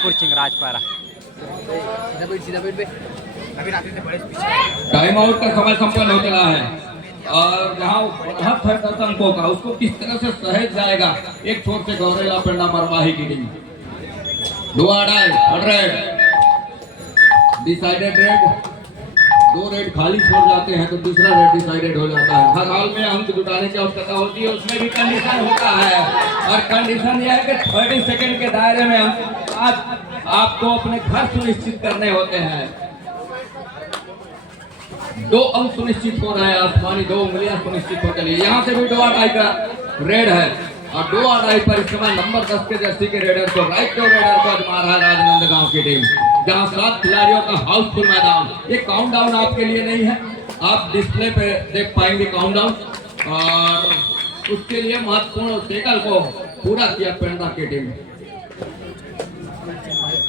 Nagpur Chingrajpara. Time out का समय संपन्न हो चला है और जहाँ 10 अंकों का उसको किस तरह से सहेज जाएगा। एक छोर से गौरेला पेंडा मरवाही की team 2 red decided red, 2 red खाली छोड़ जाते हैं तो दूसरा रेड डिसाइडेड हो जाता है। हर हाल में अंक जुटाने की आवश्यकता होती है, उसमें भी कंडीशन होता है और कंडीशन यह है कि 30 सेकंड के दायरे में आज आपको अपने घर सुनिश्चित करने होते हैं। 2 अंक सुनिश्चित हो रहे हैं, आसमानी 2 उंगलियां सुनिश्चित हो चली। यहाँ से भी 2 का रेड है और 2 पर इस समय नंबर 10 के जर्सी के रेडर को राइट को रेडर को आजमा रहा है राजनांदगांव की टीम, जहां 7 खिलाड़ियों का हाउसफुल मैदान। ये काउंटडाउन आपके लिए नहीं है, आप डिस्प्ले पे देख पाएंगे काउंटडाउन, और उसके लिए महत्वपूर्ण टेकल को पूरा किया पेंडा की टीम।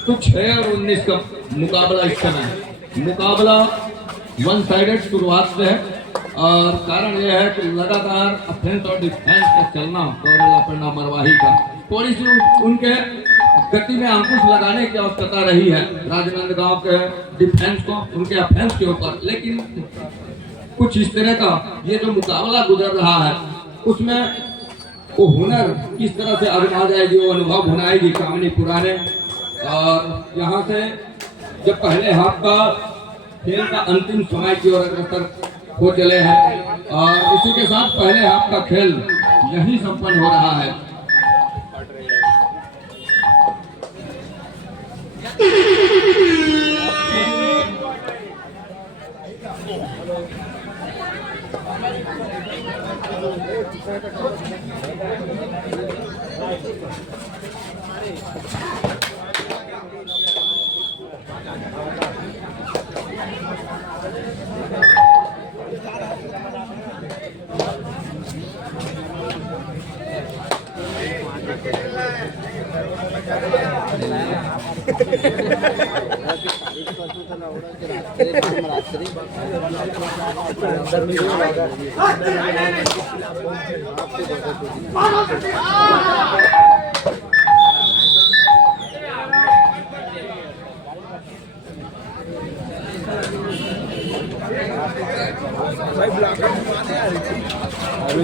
तो 6 और 19 का मुकाबला इस समय मुकाबला 1 साइडेड शुरुआत से है और कारण यह है कि लगातार ऑफेंस और डिफेंस का चलना गौरेला पेंडा मरवाही का थोड़ी सी उनके गति में अंकुश लगाने की आवश्यकता रही है राजनांदगांव के डिफेंस को उनके ऑफेंस के ऊपर। लेकिन कुछ इस तरह का ये जो मुकाबला गुजर रहा है उसमें वो हुनर किस तरह से आजमा जाएगी, वो अनुभव बनाएगी कामनी पुराने। और यहाँ से जब पहले हाफ का खेल का अंतिम समय की ओर अग्रसर हो चले हैं और इसी के साथ पहले हाफ का खेल यही संपन्न हो रहा है।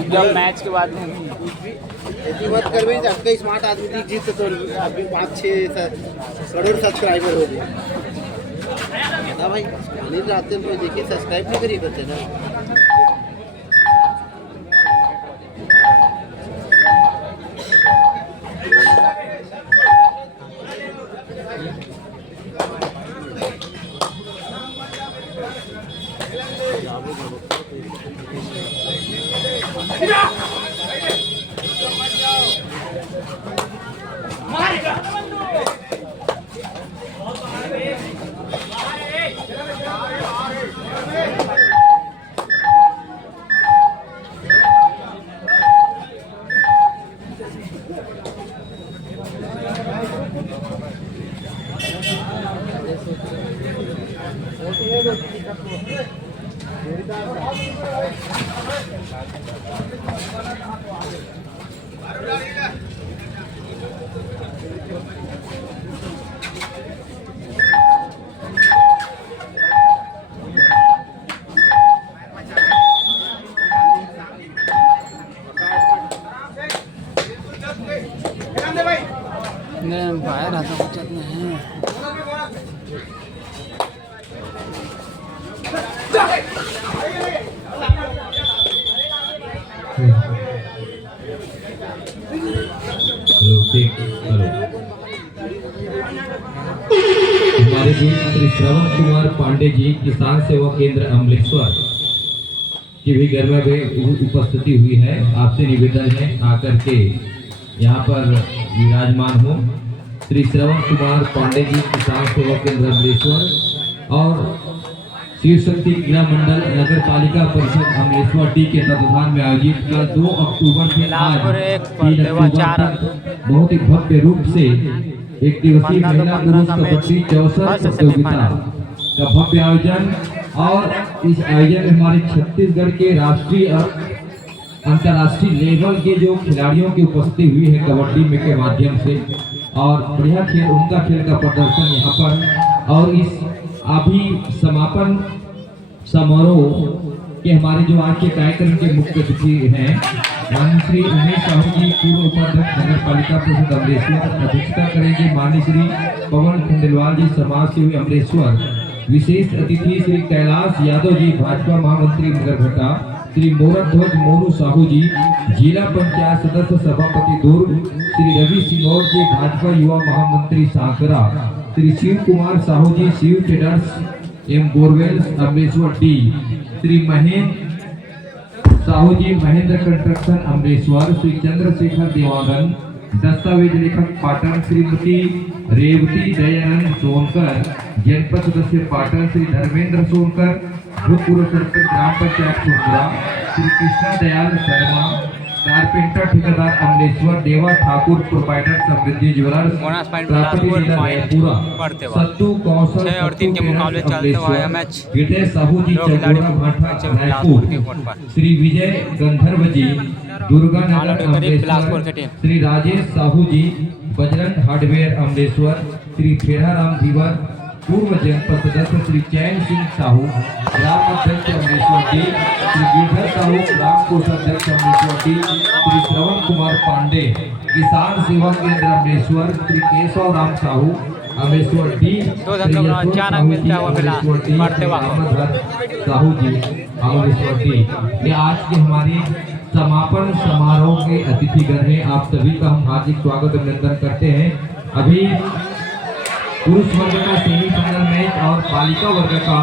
जब मैच के बाद मत करबे, आपका स्मार्ट आदमी दिख जीत तो अभी 5-6 करोड़ सब्सक्राइबर हो गए। हाँ भाई, नहीं रात को देखिए सब्सक्राइब नहीं करिए करते ना। बाहर आता कुछ नहीं हमारे जी श्री श्रवण कुमार पांडे जी किसान सेवा केंद्र अमलेश्वर की भी घर में भी उपस्थिति हुई है। आपसे निवेदन है आकर के यहाँ पर विराजमान हो। श्री श्रवण कुमार पांडे जी किसान सेवा केंद्र अमलेश्वर और शिव शक्ति क्रीड़ा मंडल नगर पालिका परिषद अमलेश्वर टी के तत्वाधान में आयोजित कल 2 अक्टूबर से आज 3 अक्टूबर तक बहुत ही भव्य रूप से एक दिवसीय महिला पुरुष कबड्डी 64 प्रतियोगिता का भव्य आयोजन। और इस आयोजन में हमारे छत्तीसगढ़ के राष्ट्रीय अंतर्राष्ट्रीय लेवल के जो खिलाड़ियों की उपस्थिति हुई है कबड्डी में के माध्यम से, और बढ़िया खेल, उनका खेल का प्रदर्शन यहाँ पर। और इस अभी समापन समारोह के हमारे जो आज के कार्यक्रम के मुख्य अतिथि हैं माननीय श्री उमेश साहू जी, पूर्व उपाध्यक्ष नगर पालिका परिषद अमलेश्वर, अध्यक्षता करेंगे माननीय श्री पवन खंडेलवाल जी, समाज सेवी अमलेश्वर। विशेष अतिथि श्री कैलाश यादव जी, भाजपा महामंत्री नगरघटा, श्री मोरत ध्वज मोनू साहू जी, जिला पंचायत सदस्य सभापति दुर्ग, श्री रवि सिंह जी, भाजपा युवा महामंत्री Sankara, Shri Shiv Kumar Sahu ji, Shiv traders M borewell Amleshwar D, Shri Mahendra Sahu ji, Mahendra construction Amleshwar, Shri Chandrashekhar Dewangan, दस्तावेज लेखक पाटन, श्रीमती रेवती दयानंद सोनकर, जनपद सदस्य पाटन, श्री धर्मेंद्र सोनकर, भूतपूर्व सरपंच ग्राम पंचायत सोनपुरा, श्री कृष्णा दयाल शर्मा, कारपेंटर ठेकेदार अमलेश्वर, देवा ठाकुर प्रोपाइटर समृद्धि ज्वेलर्स, प्रॉपर्टी डीलर रायपुरा, सत्तू कौशल 6 और 3 के मुकाबले चलते हुए मैच विजय साहू जी, चंदोरा भाटा रायपुर, श्री विजय गंधर्व जी, दुर्गा नगर अमलेश्वर, श्री राजेश साहू जी, बजरंग हार्डवेयर अमलेश्वर, श्री फेराराम धीवर, पूर्व जनपद सदस्य श्री चैन सिंह साहू, ग्राम अध्यक्ष अमलेश्वर जी, श्री गिरधर साहू, ग्राम कोषाध्यक्ष अमलेश्वर जी, श्री श्रवण कुमार पांडे, किसान सेवा केंद्र अमलेश्वर, श्री केशव राम साहू अमलेश्वर डी, अचानक मिलता है वो साहू जी अमलेश्वर डी। ये आज के हमारे समापन समारोह के अतिथिगण हैं। आप सभी का हम हार्दिक स्वागत अभिनंदन करते हैं। अभी पुरुष वर्ग का सेमीफाइनल मैच और बालिका वर्ग का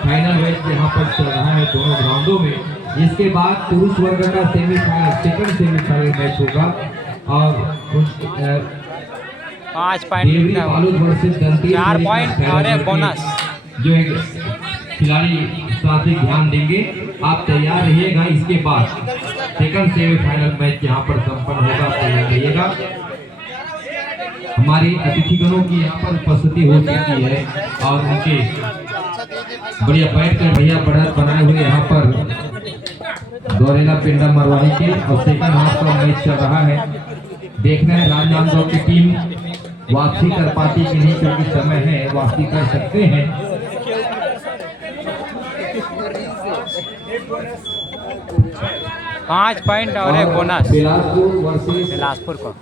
फाइनल मैच यहाँ पर चल रहा है दोनों ग्राउंडों में। इसके बाद पुरुष वर्ग का सेमीफाइनल, सेकंड सेमीफाइनल मैच होगा और 5 पॉइंट 4 पॉइंट और एक बोनस जो एक खिलाड़ी साथी ध्यान देंगे। आप तैयार रहिएगा। इसके बाद सेकंड सेमीफाइनल मैच यहाँ पर संपन्न होगा, तैयार रहिएगा। हमारी अतिथिगणों की यहाँ पर उपस्थिति हो चुकी है और उनके बढ़िया बैठ कर बढ़िया बढ़त बनाए हुए यहाँ पर गौरेला पिंडा मरवाही के और सेकंड हाफ का मैच चल रहा है। देखना है राजनांदगांव की टीम वापसी कर पाती कि नहीं, क्योंकि समय है, वापसी कर सकते हैं। 5 पॉइंट और एक बोनस बिलासपुर वर्सेस बिलासपुर को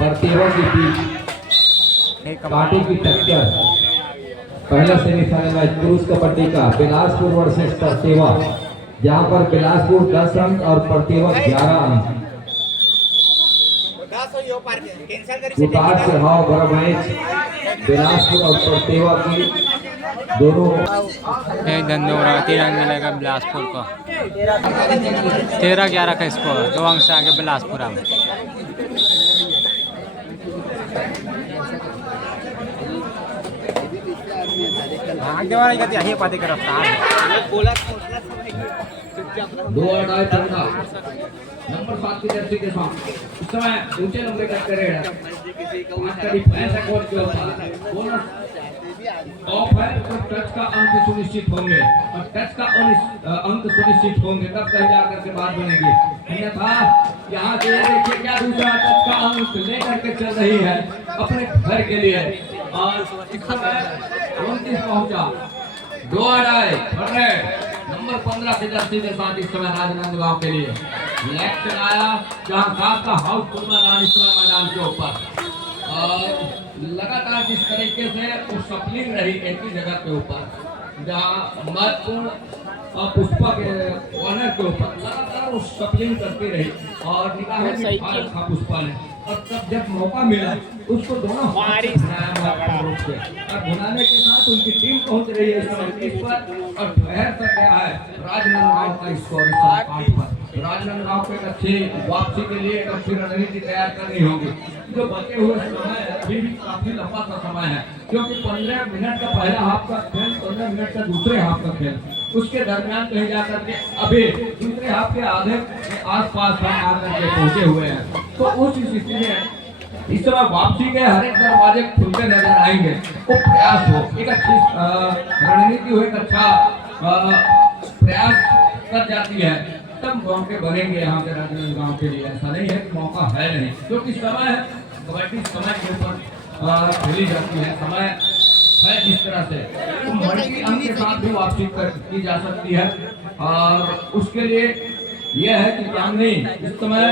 परतेवा की टीम कांटे की टक्कर। पहला सेमीफाइनल मैच पुरुष कबड्डी का बिलासपुर वर्सेस परतेवा, जहां पर बिलासपुर 10 अंक और परतेवा 11 अंक। उतार चढ़ाव भरा मैच बिलासपुर और परतेवा की दोनों। 3 अंक मिलेगा बिलासपुर को, 13-11 का स्कोर, 2 अंक से आगे बिलासपुर में। आगे वाला कहते हैं पाते कर रफ्तार नंबर 7 की जर्सी के साथ इस समय ऊंचे नंबर का करेगा। इसका डिफेंस है कोच के ऊपर बोनस ऑफ है तो टच का अंक सुनिश्चित होंगे और टच का अंक सुनिश्चित होंगे तब कहीं जाकर के बात बनेगी। अन्यथा यहाँ से देखिए क्या दूसरा टच का अंक लेकर के चल रही है अपने घर के लिए और इस समय 29 पहुंचा 2 नंबर 15 की जर्सी के साथ इस समय राजनांदगांव के लिए इलेक्शन आया, जहां सात का हाउसफुल मैदान इस समय मैदान के ऊपर और लगातार जिस तरीके से वो सप्लिंग रही एक ही जगह के ऊपर, जहां महत्वपूर्ण पुष्पा के ऑनर के ऊपर लगातार वो सप्लिंग करती रही और निगाहें भी खा रखा पुष्पा ने। और तब जब मौका मिला उसको दोनों रूप से और भुनाने के साथ उनकी टीम पहुंच रही है इस पर और ठहर कर गया है राजनांदगांव का स्कोर 8 पर। राजनांदगांव को एक अच्छी वापसी के लिए एक अच्छी रणनीति तैयार करनी होगी। जो बचे हुए समय है अभी भी काफी लंबा सा समय है, क्योंकि 15 मिनट का पहला हाफ का खेल, 15 मिनट का दूसरे हाफ का खेल, उसके दरमियान कहीं जाकर के अभी दूसरे हाफ के आधे आसपास हम आकर के पहुंचे हुए हैं। तो उस स्थिति में इस समय वापसी के हर एक दरवाजे खुलते नजर आएंगे। वो प्रयास हो, एक अच्छी रणनीति हो, एक अच्छा प्रयास कर जाती है तब मौके बनेंगे यहाँ से राजनांदगांव के लिए। ऐसा नहीं है कि मौका है नहीं, क्योंकि समय है, कबड्डी समय के ऊपर खेली जाती है, समय है जिस तरह से तो मल्टी अंक के साथ भी वापसी की जा सकती है। और उसके लिए यह है कि चांदनी इस समय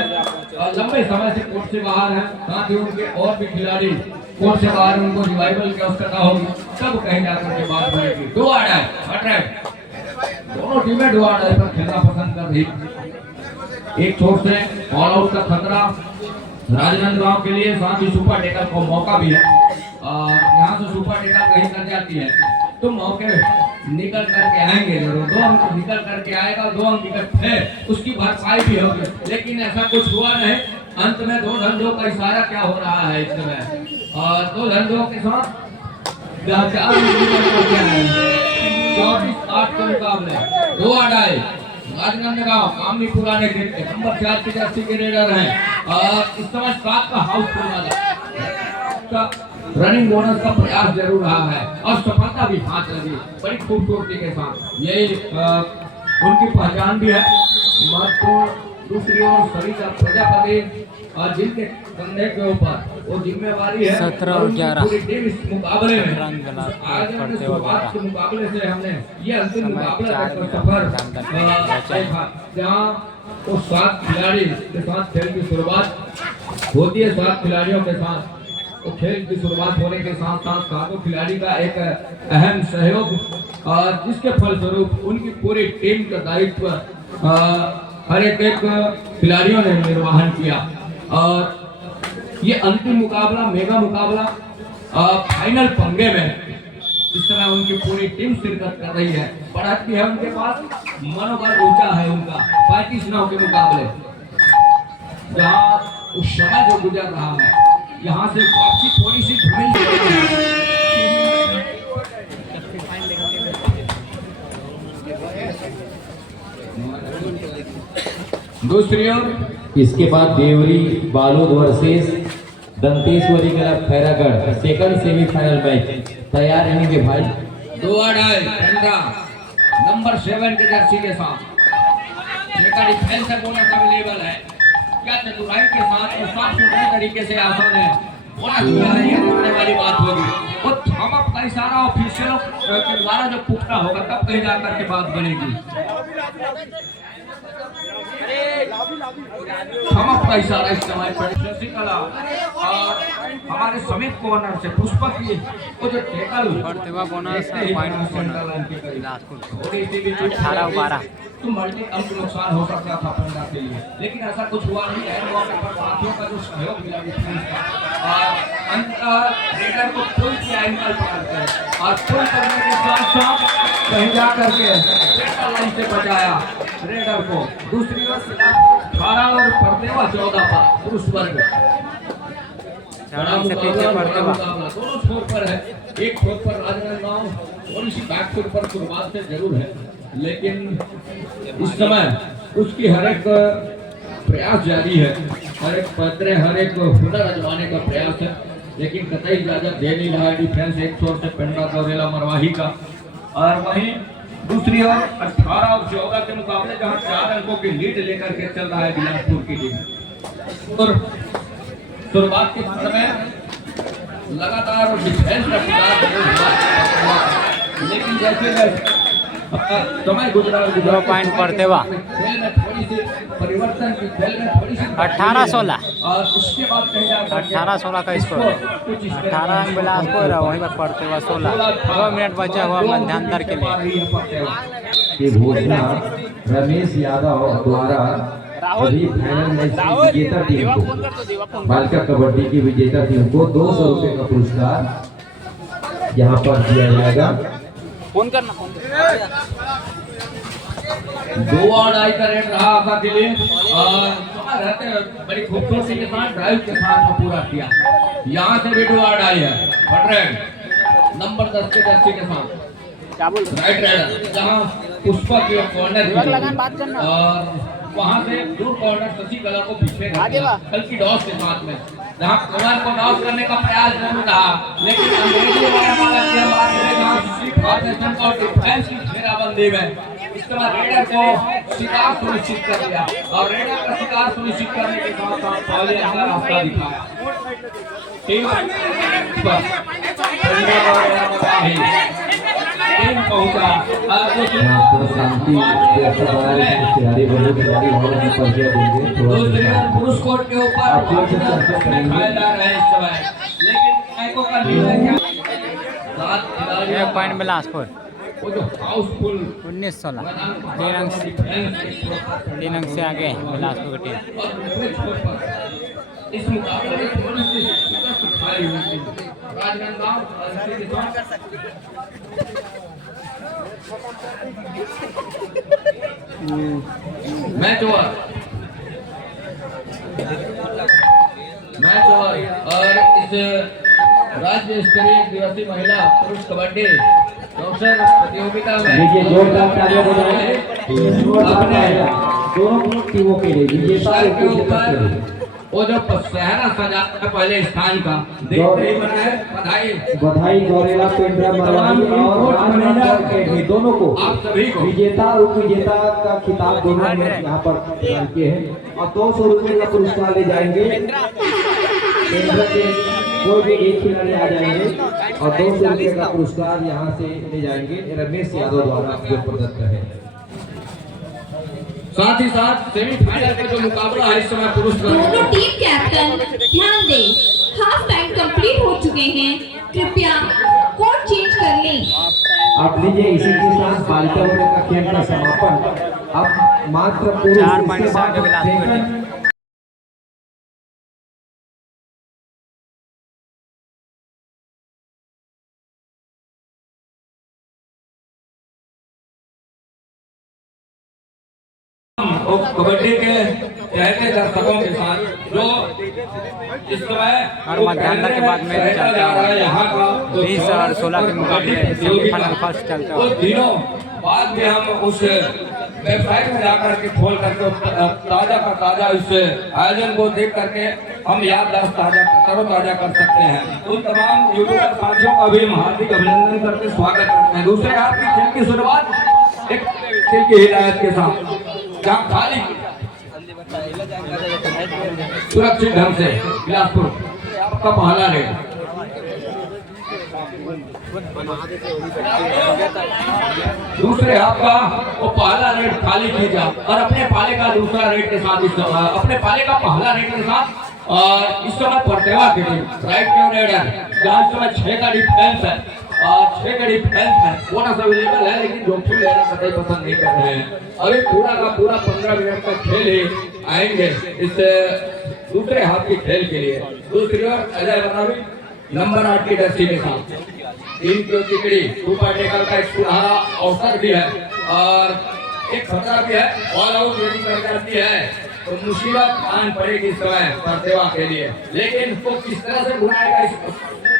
लंबे समय से कोर्ट से बाहर है, साथ ही उनके और भी खिलाड़ी कोर्ट से बाहर, उनको रिवाइवल की आवश्यकता होगी, तब कहीं जाकर के बात बनेगी। दो आड़ा है, दोनों टीमें दो आड़ा पर खेलना पसंद कर रही। एक छोर से ऑल आउट का खतरा राजनांदगांव के लिए, साथ ही सुपर टेकर को मौका भी है। और यहाँ से सुपर टेकर कहीं कर जाती है तो मौके निकल करके आएंगे जरूर, 2 अंक निकल करके आएगा, 2 अंक निकल उसकी भरपाई भी होगी, लेकिन ऐसा कुछ हुआ नहीं। अंत में 2 धंधों का इशारा क्या हो रहा है इस समय, और 2 धंधों के साथ 34-8 के मुकाबले 2 आड़ाई राजनांदगांव कामनी पुराने गेट के नंबर 4 की जर्सी के रेडर हैं। और इस समय 7 का हाउस वाला रनिंग बोनस का प्रयास जरूर रहा है और सफलता भी हाथ लगी बड़ी खूबसूरती के साथ। ये उनकी पहचान भी है। दूसरी ओर सरिता प्रजापति और जिनके कंधे के ऊपर वो जिम्मेवारी है 17 और 11 इस मुकाबले में शुरुआत के मुकाबले से हमने ये अंतिम मुकाबला का सफर देखा, जहाँ वो 7 खिलाड़ी के साथ खेल की शुरुआत होती है। 7 खिलाड़ियों के साथ तो खेल की शुरुआत होने के साथ साथ 7 खिलाड़ी का एक अहम सहयोग और जिसके फलस्वरूप उनकी पूरी टीम का दायित्व हर एक खिलाड़ियों ने निर्वहन किया। और ये अंतिम मुकाबला, मेगा मुकाबला, फाइनल पंगे में इस समय उनकी पूरी टीम शिरकत कर रही है। बढ़त भी है उनके पास, मनोबल ऊंचा है उनका 35-9 के मुकाबले। जहाँ उस समय जो गुजर रहा है, यहाँ से वापसी थोड़ी सी दूसरी ओर इसके बाद Deori Balod versus Danteshwari club Khairagarh second semifinal match तैयार रहेंगे भाई। 2 आड़ाई नंबर 7 के जर्सी के साथ डिफेंस बोनस अवेलेबल है। क्या चतुराई के साथ और साफ सुथरे तरीके से आसान है बोनस वाली बात होगी। वो थॉमअप का इशारा ऑफिशियलों के द्वारा जब पुख्ता होगा तब कहीं जाकर के बात बनेगी। थॉमअप का इशारा इस समय पर शशिकला और हमारे समित कॉर्नर से पुष्पक की वो जो टेकल प्रतिभा बोनस पॉइंट बोनस 18-12 तो मल्टी अंक नुकसान हो सकता था पंडा के लिए, लेकिन ऐसा कुछ हुआ नहीं है। मौके पर साथियों का जो सहयोग मिला डिफेंस का और अंत रेडर को पुल किया इनकल पकड़कर और पुल करने के साथ साथ कहीं जा करके रेडर लाइन से बचाया रेडर को। दूसरी ओर 18 और प्रतिभा 14 पर पुरुष वर्ग से पीछे प्रतिभा दोनों छोर पर है। एक छोर पर राजनांदगांव थोड़ी सी बैकफुट पर शुरुआत से जरूर है, लेकिन इस समय उसकी हर एक प्रयास जारी है, हर एक पत्र, हर एक हुनर आजमाने का प्रयास है, लेकिन कतई इजाजत दे नहीं रहा है डिफेंस। एक छोर से पेंडा दौरेला मरवाही का और वहीं दूसरी ओर 18 और 14 के मुकाबले जहां 4 अंकों की लीड लेकर के चल रहा है बिलासपुर की टीम। और शुरुआत के समय लगातार डिफेंस का लेकिन जैसे समय गुजरा 2 पॉइंट प्रतिभा खेल में थोड़ी सी परिवर्तन की, खेल में थोड़ी सी 18-16 और उसके बाद कहीं जाकर 18-16 का स्कोर 18 अंक बिलासपुर और वहीं पर प्रतिभा 16। 2 मिनट बचा हुआ मध्यांतर के लिए। ये घोषणा रमेश यादव द्वारा अभी फाइनल मैच की विजेता टीम को, बालिका कबड्डी की विजेता टीम को 200 रुपये का पुरस्कार यहाँ पर दिया जाएगा। फोन करना 2 आड़ाई का रेट रहा आपका के लिए और रहते बड़ी खूबसूरती के साथ ड्राइव के साथ पूरा किया। यहाँ से भी 2 आड़ाई है बटरेड नंबर 10 के जर्सी के साथ राइट रेडर, जहाँ पुष्पा की कॉर्नर और वहाँ से दूर कॉर्नर शशिकला को पीछे कल की डॉस के साथ में, जहाँ कमर को डॉस करने का प्रयास जरूर रहा, लेकिन अंग्रेजी वाला और डिफेंस की घेराबंदी में इस समय रेडर को शिकार सुनिश्चित कर लिया और रेडर का शिकार सुनिश्चित करने के साथ साथ पहले अपना रास्ता दिखाया। टीम पहुंचा पुरुष कोर्ट के ऊपर खाए जा रहे हैं इस समय, लेकिन मैचों का निर्णय क्या? एक पॉइंट बिलासपुर वो जो हाउसफुल 19-16 तीन अंक से आगे बिलासपुर की टीम। इस मुकाबले में थोड़ी सी सुखाई हुई थी राजनांदगांव मैच ओवर और इस राज्य स्तरीय दिवसीय महिला पुरुष कबड्डी अवसर प्रतियोगिता में दोनों टीमों के लिए विजेता के ऊपर वो जो सहरा सजा पहले स्थान का देखते ही बना है। बधाई गौरेला पेंड्रा मरवाही और राजनांदगांव के दोनों को आप सभी को विजेता और उप विजेता का खिताब दोनों ने यहाँ पर प्रदान किए हैं और 200 रुपये का पुरस्कार ले जाएंगे। पेंड्रा के कोई भी एक खिलाड़ी आ जाएंगे और 200 रुपये का पुरस्कार यहाँ से ले जाएंगे। रमेश यादव द्वारा जो प्रदत्त है। साथ ही साथ सेमीफाइनल का जो मुकाबला है इस समय पुरुष दोनों टीम कैप्टन ध्यान दें, हाफ टाइम कंप्लीट हो चुके हैं, कृपया कोर्ट चेंज कर लें। आप लीजिए इसी के साथ बालिका वर्ग का खेल का समापन। अब मात्र पुरुष 4 पॉइंट से आगे बिलासपुर की टीम। कबड्डी के कहते दर्शकों के साथ जो इस समय और मध्याह्न के बाद मैच चलता है यहाँ का 20 और 16 के मुकाबले सेमीफाइनल फर्स्ट चलता है। दिनों बाद भी हम उस वेबसाइट में जाकर के खोल करके ताजा का ताजा इस आयोजन को देख करके हम याददाश्त तरोताजा कर सकते हैं। उन तमाम यूट्यूबर साथियों का भी हम हार्दिक अभिनंदन करके स्वागत करते हैं। दूसरे हाथ की खेल की शुरुआत एक खेल की हिदायत के साथ जहाँ खाली सुरक्षित ढंग से बिलासपुर आपका पहला रेड दूसरे हाथ का वो पहला रेड खाली खींचा और अपने पाले का दूसरा रेड के साथ अपने पाले का पहला रेड के साथ और इस समय परतेवा की टीम राइट क्यों रेडर जहाँ इस समय 6 का डिफेंस है और 6 का डिफेंस है बोनस अवेलेबल है, लेकिन जोखिम लेना कतई पसंद नहीं कर रहे हैं। अभी पूरा का पूरा 15 मिनट का खेल ही आएंगे इस दूसरे हाथ के खेल के लिए। दूसरी ओर अजय बनावी नंबर 8 की जर्सी के साथ टीम की टिकड़ी सुपर टेकल का एक सुनहरा अवसर भी है और एक खतरा भी है। ऑल आउट यदि कर जाती है तो मुसीबत आन पड़ेगी इस समय परतेवा के लिए, लेकिन वो किस तरह से बुलाएगा इस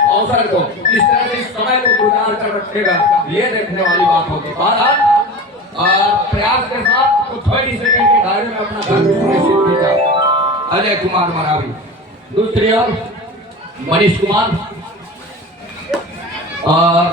अवसर को, किस तरह से इस समय को गुजार कर रखेगा, ये देखने वाली बात होगी। बहरहाल प्रयास के साथ कुछ 20 सेकंड के दायरे में अपना घर सुनिश्चित किया अजय कुमार मरावी। दूसरी ओर मनीष कुमार और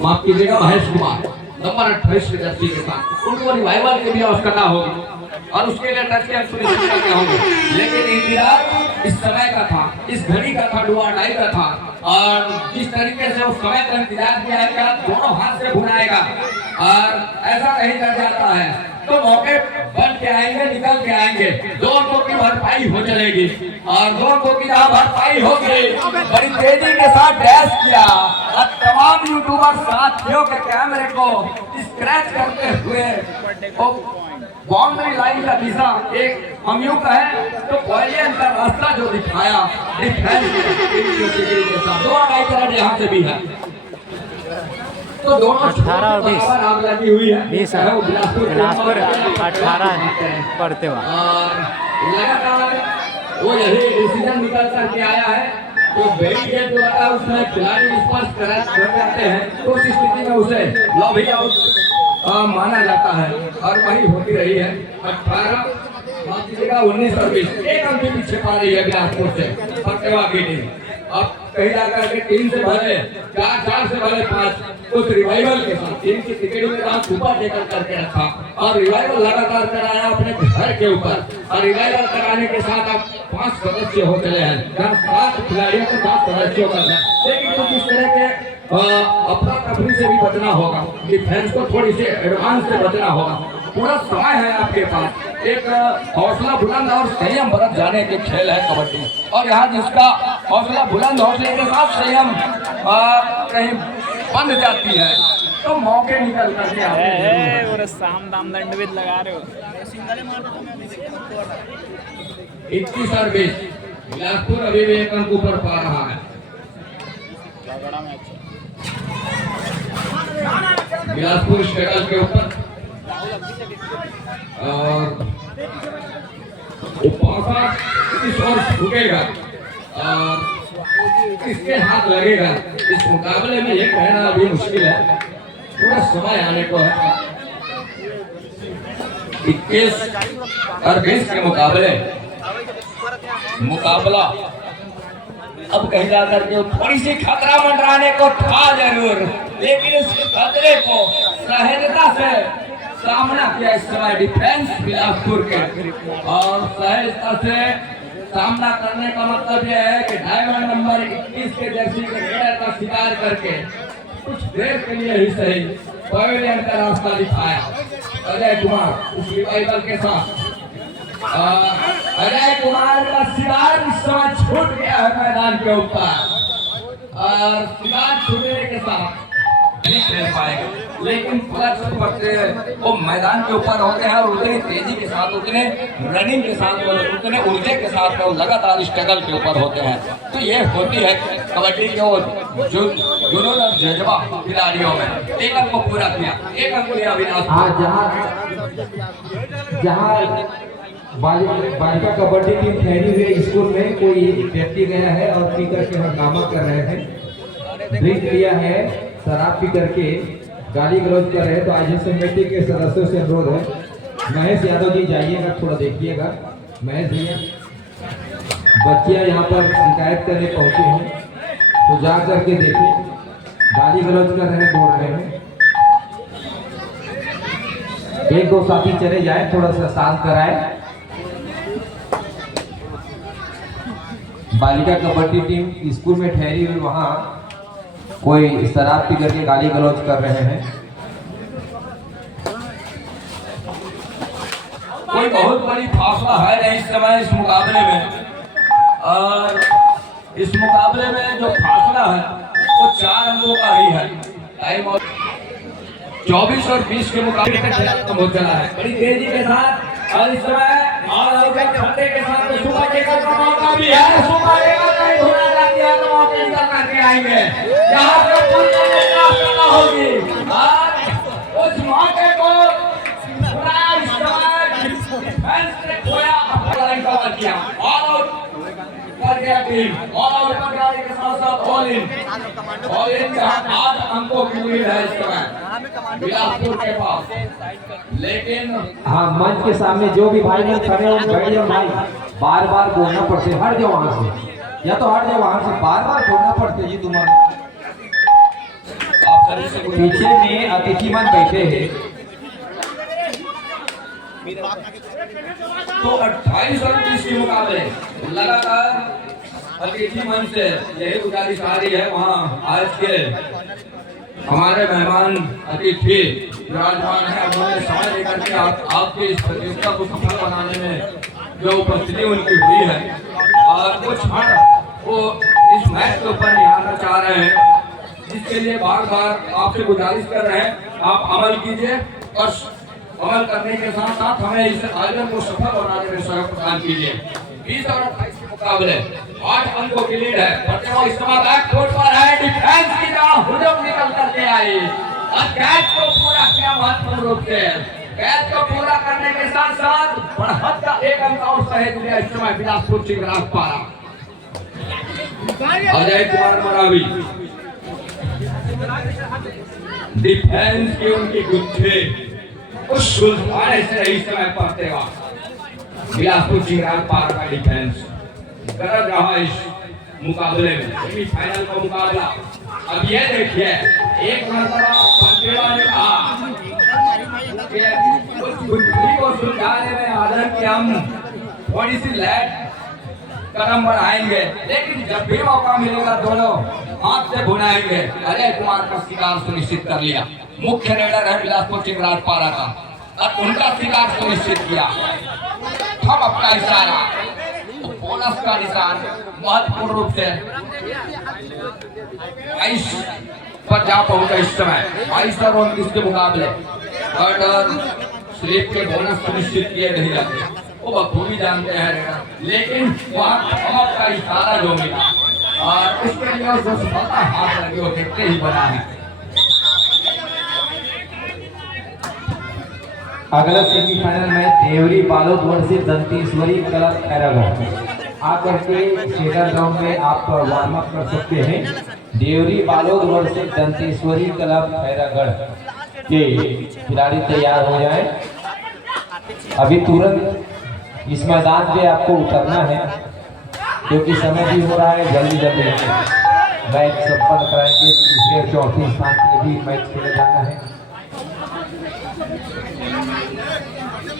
माफ कीजिएगा महेश कुमार नंबर 28 की जर्सी के साथ उनको रिवाइवल की भी आवश्यकता होगी और उसके लिए टच के सुनिश्चित करने होंगे, लेकिन इंतजार इस समय का था, इस घड़ी का था, डुआ डाई का था और जिस तरीके से उस समय का इंतजार किया है क्या दोनों हाथ से भुनाएगा और ऐसा कहीं कर जाता है तो मौके बन के आएंगे, निकल के आएंगे, 2 अंकों की भरपाई हो चलेगी और 2 अंकों की जहाँ भरपाई होगी बड़ी तेजी के साथ डैश किया और तमाम यूट्यूबर साथियों के कैमरे को स्क्रैच करते हुए बाउंड्री लाइन का दिशा एक हम यूं कहें तो ग्वालियर का रास्ता जो दिखाया डिफेंस के साथ 2 अढ़ाई करोड़ यहाँ से भी है तो दोनों 18 और 20 आग लगी हुई है 20 बिलासपुर 18 परतेवा और लगातार वो यही डिसीजन निकल करके आया है तो बैरिकेड जो लगा उसमें खिलाड़ी स्पर्श कर जाते हैं तो उस स्थिति में उसे लॉबी आउट माना जाता है और वही होती रही है। 18 19 और 20 एक अंक पीछे पा रही है बिलासपुर से परतेवा की टीम। अब कहीं जाकर के 3 से भले 4 से भले 5 उस रिवाइवल के साथ इनकी टिकट में नाम सुपर टेकर करके रखा और रिवाइवल लगातार कराया अपने घर के ऊपर और रिवाइवल कराने के साथ अब 5 सदस्य हो चले हैं, 7 खिलाड़ियों को 7 सदस्यों का है। लेकिन कुछ इस तरह के अपना तफरी से भी बचना होगा, डिफेंस को थोड़ी सी एडवांस से बचना होगा। पूरा समय है आपके पास, एक हौसला बुलंद और संयम बरत जाने के खेल है कबड्डी। और यहाँ जिसका हौसला बुलंद हौसले के साथ संयम कहीं बंद जाती है तो मौके निकल करके आते हैं। और साम दाम दंडविद लगा रहे हो 21 और 20 बिलासपुर अभी भी 1 अंक ऊपर पा रहा है। बिलासपुर स्टेटल के ऊपर और इस और झुकेगा और किसके हाथ लगेगा इस मुकाबले में ये कहना अभी मुश्किल है, पूरा समय आने को है। 21 और 20 के मुकाबला अब कहीं जाकर के थोड़ी सी खतरा मंडराने को था जरूर, लेकिन इस खतरे को सहजता से सामना किया इस समय डिफेंस बिलासपुर के, और सहजता से सामना करने का मतलब यह है कि डायमंड नंबर 21 के जर्सी के रेडर का शिकार करके कुछ देर के लिए ही सही पवेलियन का रास्ता दिखाया अजय कुमार उस रिवाइवल के साथ। अजय कुमार का शिकार इस समय छूट गया है मैदान के ऊपर और शिकार छूटने के साथ नहीं खेल पाएगा, लेकिन वो मैदान के ऊपर होते हैं और उतनी तेजी के साथ उतने रनिंग के साथ उतने ऊर्जा के साथ वो लगातार स्ट्रगल के ऊपर होते हैं। तो ये होती है कबड्डी के वो जुनून और जज्बा खिलाड़ियों में। 1 अंक को पूरा किया, 1 अंक लिया विनाश। जहाँ बालिका कबड्डी टीम ठहरी हुई स्कूल में कोई व्यक्ति गया है और पी करके हंगामा कर रहे हैं, ड्रिंक लिया है, शराब पी करके गाली गलौज कर रहे हैं। तो आयोजन समिति के सदस्यों से अनुरोध है, महेश यादव जी जाइएगा, थोड़ा देखिएगा। महेश भैया, बच्चियां यहाँ पर शिकायत करने पहुंचे हैं तो जा करके देखें, गाली गलौज कर रहे हैं, बोल रहे हैं। 1-2 साथी चले जाए, थोड़ा सा शांत कराए। बालिका कबड्डी टीम स्कूल में ठहरी हुई, वहाँ कोई शराब पी करके गाली गलौज कर रहे हैं। कोई बहुत बड़ी फासला है नहीं इस समय इस मुकाबले में, और इस मुकाबले में जो फासला है वो 4 अंकों का ही है। टाइम और 24 और 20 के मुकाबले में खत्म हो चला है बड़ी तेजी के साथ। और इस समय खतरे के साथ सुबह टेकर का मौका भी है, सुबह टेकर नहीं धोना जाती है तो मौके निकल करके आएंगे यहाँ पे पूरी होगी और उस मौके को पूरा इस समय फैंस ने खोया, अपना कवर किया, ऑल आउट कर गया टीम, ऑल आउट कर गया के साथ साथ ऑल इन जहां 8 अंकों की लीड है इस समय बिलासपुर के पास। लेकिन हाँ, मंच के सामने जो भी भाई लोग खड़े हो बैठ जाओ भाई, बार बार बोलना पड़ते, हट जाओ वहां से, या तो हट जाओ वहां से, बार बार बोलना पड़ते जी तुम्हारे। पीछे में अतिथिमान बैठे हैं तो 28 और 20 के मुकाबले लगातार अतिथि मंच से यही गुजारिश आ रही है। वहाँ आज के हमारे मेहमान अतिथि विराजमान है, उन्होंने समय लेकर के आपके इस प्रतियोगिता को सफल बनाने में जो उपस्थिति उनकी हुई है और कुछ क्षण वो इस मैच के ऊपर निहारना चाह रहे हैं, जिसके लिए बार बार आपसे गुजारिश कर रहे हैं आप अमल कीजिए और अमल करने के साथ साथ हमें इस आयोजन को सफल बनाने में सहयोग प्रदान कीजिए। 20 और 28 के मुकाबले 8 अंकों की लीड है। बच्चों इस्तेमाल बैक कोर्ट पर है, डिफेंस की तरह हुजूम निकल करके आई और कैच को पूरा किया महत्वपूर्ण रूप से। कैच को पूरा करने के साथ साथ बढ़त का 1 अंक और सहेज लिया इस समय बिलासपुर चिंगराज पारा। अजय कुमार मरावी डिफेंस की उनकी गुत्थी उस सुलझाने से इस समय पढ़ते वक्त बिलासपुर चिंगराज पारा का डिफेंस गरज रहा मुकाबले में, सेमीफाइनल का मुकाबला। अब ये देखिए, एक मरतबा पंतेवा ने कहा कि उस गुत्थी को सुलझाने में आदर की हम थोड़ी सी लेट कदम बढ़ाएंगे, लेकिन जब भी मौका मिलेगा दोनों हाथ से भुनाएंगे। अजय कुमार का शिकार सुनिश्चित कर लिया। मुख्य रेडर है बिलासपुर चिंगराज पारा का, और उनका शिकार सुनिश्चित किया। हम अपना इशारा बोनस का निशान महत्वपूर्ण रूप से 22 पर जा पहुंचा। इस समय 22 और 29 के मुकाबले ऑर्डर स्लिप के बोनस सुनिश्चित किए नहीं जाते, वो बखूबी जानते हैं रेडर। लेकिन वहाँ हम का इशारा जो मिला और उसके लिए जो सफलता हाथ लगी वो देखते ही बना है। अगला सेमीफाइनल में देवरी बालोद वर्सेस दंतेश्वरी क्लब खैरागढ़। आकर के शेखर ग्राउंड में आप वार्म अप कर सकते हैं। देवरी बालोद वर्सेस दंतेश्वरी क्लब खैरागढ़ के खिलाड़ी तैयार हो जाए। अभी तुरंत इस मैदान पे आपको उतरना है क्योंकि समय भी हो रहा है। जल्दी जल्दी मैच संपन्न कराएंगे। तीसरे और चौथे स्थान के भी मैच खेला जाना है।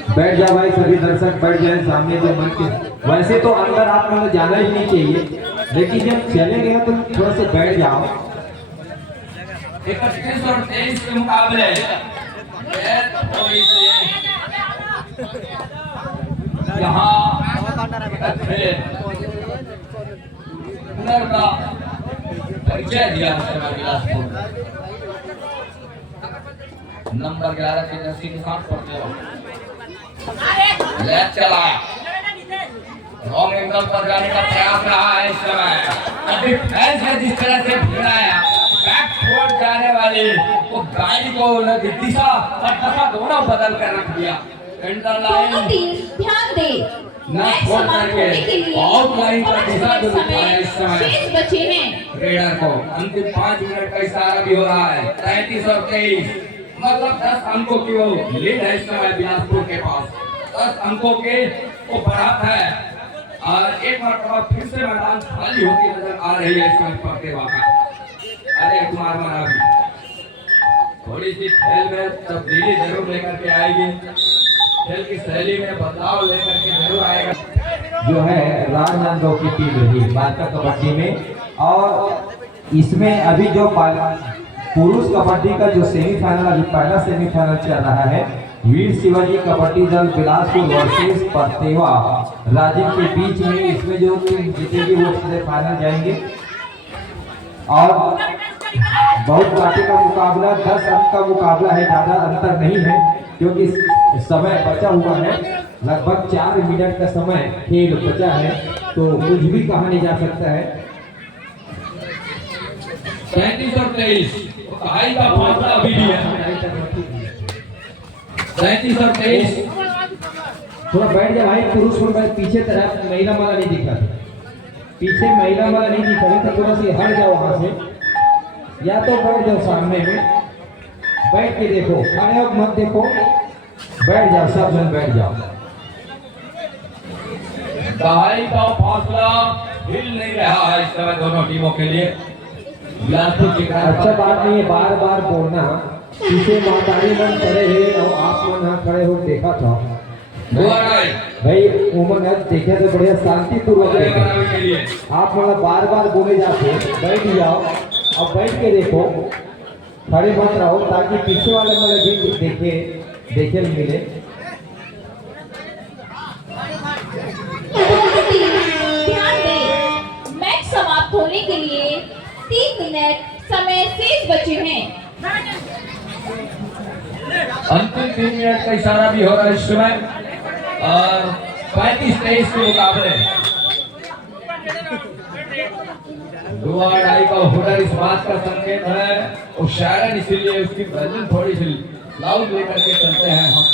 बैठ जाओ भाई, सभी दर्शक बैठ जाए सामने जो मंच के। वैसे तो अंदर आप मतलब जाना ही नहीं चाहिए, लेकिन जब चले गए तो थोड़ा सा बैठ जाओ। 31 और 23 के मुकाबले यहाँ का परिचय दिया नंबर 11 के जर्सी के साथ पढ़ते हो। लेफ्ट चला, रॉन्ग एंगल पर जाने का प्रयास रहा है इस समय। अभी फैंस ने जिस तरह से भिड़ाया, बैक फोर्ड जाने वाली वो गाड़ी को दिशा और दशा दोनों बदल कर रख दिया। दोनों टीम ध्यान दे, मैच समाप्त होने के लिए आउटलाइन पर दिशा को दिखाया इस समय। शेष बचे हैं रेडर को अंतिम 5 मिनट का इशारा भी हो रहा है। 33 और 23 मतलब 10 अंकों की वो लीड है इस समय बिलासपुर के पास। 10 अंकों के वो बढ़त है और एक मरतबा फिर से मैदान खाली होती नजर आ रही है इस समय परतेवा का। अजय कुमार मरावी थोड़ी सी खेल में तब्दीली जरूर लेकर के आएगी, खेल की शैली में बदलाव लेकर के जरूर आएगा। जो है राजनांदगांव की टीम रही बालिका कबड्डी में, और इसमें अभी जो पुरुष कबड्डी का जो सेमीफाइनल अभी पहला सेमीफाइनल चल रहा है, वीर शिवाजी कबड्डी दल बिलासपुर वर्सेस परतेवा राजीव के बीच में। इसमें जो टीम जीतेगी वो सीधे फाइनल जाएंगे और बहुत काटे का मुकाबला, 10 अंक का मुकाबला है, ज़्यादा अंतर नहीं है क्योंकि समय बचा हुआ है। लगभग 4 मिनट का समय खेल बचा है, तो कुछ भी कहा नहीं जा सकता है। 33 और 23 हाई का फासला अभी भी है। 33 और 23 थोड़ा बैठ जाए भाई। पुरुष को पीछे तरफ महिला वाला नहीं दिखा, पीछे महिला वाला नहीं दिखा तो थोड़ा सी हट जाओ वहां से, या तो बैठ जाओ सामने में, बैठ के देखो, खड़े हो मत देखो, बैठ जाओ, सब जन बैठ जाओ। दहाई का फासला हिल नहीं रहा है इस समय दोनों टीमों के लिए। अच्छा बात नहीं है बार बार बोलना। पीछे मातारी मन खड़े हैं और आप मन यहाँ खड़े हो देखा था भाई, उमन है देखे तो बढ़िया शांतिपूर्वक देखे। आप मतलब बार बार बोले जाते, बैठ जाओ और बैठ के देखो, खड़े मत रहो ताकि पीछे वाले मतलब भी देखे मिले। ध्यान दे, मैच समाप्त होने के लिए 3 मिनट समय शेष बचे हैं। अंतिम 3 मिनट का इशारा भी हो रहा है इस समय और 35-23 के मुकाबले दुआ ढाई का हुनर इस बात का संकेत है और शायरन इसीलिए उसकी वजन थोड़ी सी लाउड लेकर के चलते हैं हम।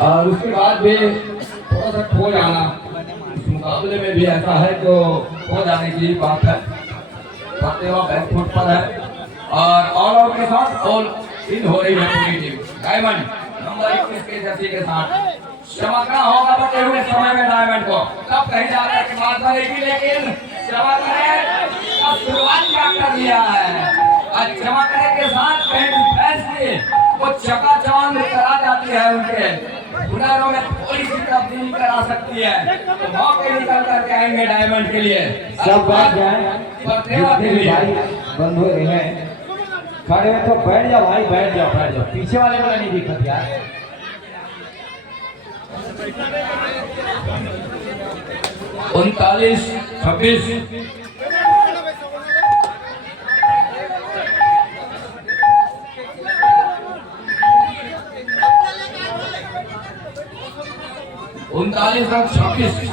और उसके बाद भी थोड़ा सा खो जाना इस मुकाबले में भी ऐसा है जो खो जाने की बात है। परतेवा बैक फुट पर है और ऑल आउट के साथ ऑल इन हो रही है पूरी टीम। डायमंड नंबर 21 के जर्सी के साथ चमकना होगा बचे हुए समय में डायमंड को, तब कहीं जाकर के मार पड़ेगी, लेकिन चमकने का शुरुआत क्या कर दिया है और चमकने के साथ कहीं डिफेंस की वो चकाचौंध करा जाती है उनके हुनरों में थोड़ी सी तब्दीली करा सकती है तो मौके निकल करके आएंगे डायमंड के लिए सब बैठ जाए भाई बंद हो रहे हैं खड़े हैं तो बैठ जाओ भाई बैठ जाओ पीछे वाले वाला नहीं दिखत यार 39-26 39-26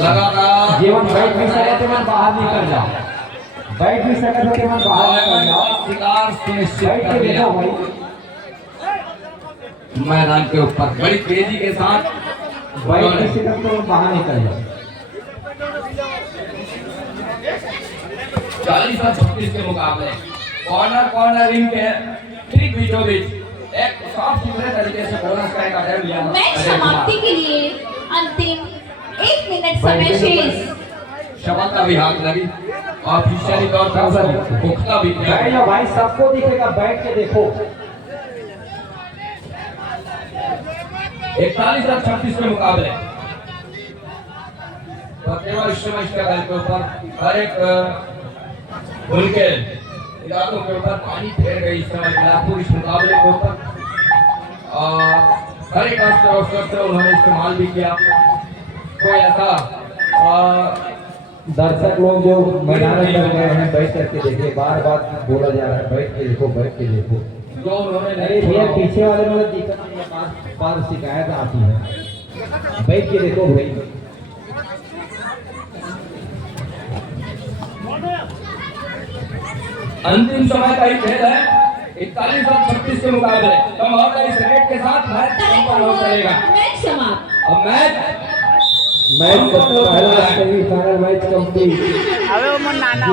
लगातार जीवन बैठ भी सके तो मैं बाहर निकल जाओ बैठ भी सके तो मैं बाहर निकल जाओ शिकार सुनिश्चित बैठ कर के दिया देखो भाई मैदान के ऊपर बड़ी तेजी के साथ बैठ भी सके तो मैं बाहर निकल जाओ 40-26 के मुकाबले कॉर्नर रिंग के ठीक बीचों बीच एक सॉफ्ट सुथरे तरीके से बोनस का एक अटेम्प्ट लिया मैच समाप्ति के लिए अंतिम 1 मिनट समय शेष। शबा का भी हाथ लगी और ऑफिशियली तौर पर पुख्ता भी किया बैठ जाओ भाई सबको दिखेगा बैठ के देखो 41-26 के मुकाबले केवल इस दल के ऊपर हर एक उनके इलाकों के ऊपर पानी फेर गई इस समय बिलासपुर इस मुकाबले के ऊपर और हर एक अस्त्र से उन्होंने इस्तेमाल भी किया कोई ऐसा दर्शक लोग जो मैदान में चल रहे हैं बैठ करके देखिए बार बार बोला जा रहा है बैठ के देखो जो उन्होंने अरे भैया पीछे वाले में दिक्कत नहीं है बार शिकायत आती है बैठ के देखो भाई अंतिम समय का ही खेल है 41-26 के मुकाबले तो हमारा इस रेट के साथ मैच संपन्न करेगा मैच समाप्त। अब मैच पहला सेमीफाइनल मैच कंप्लीट હવે મને નાના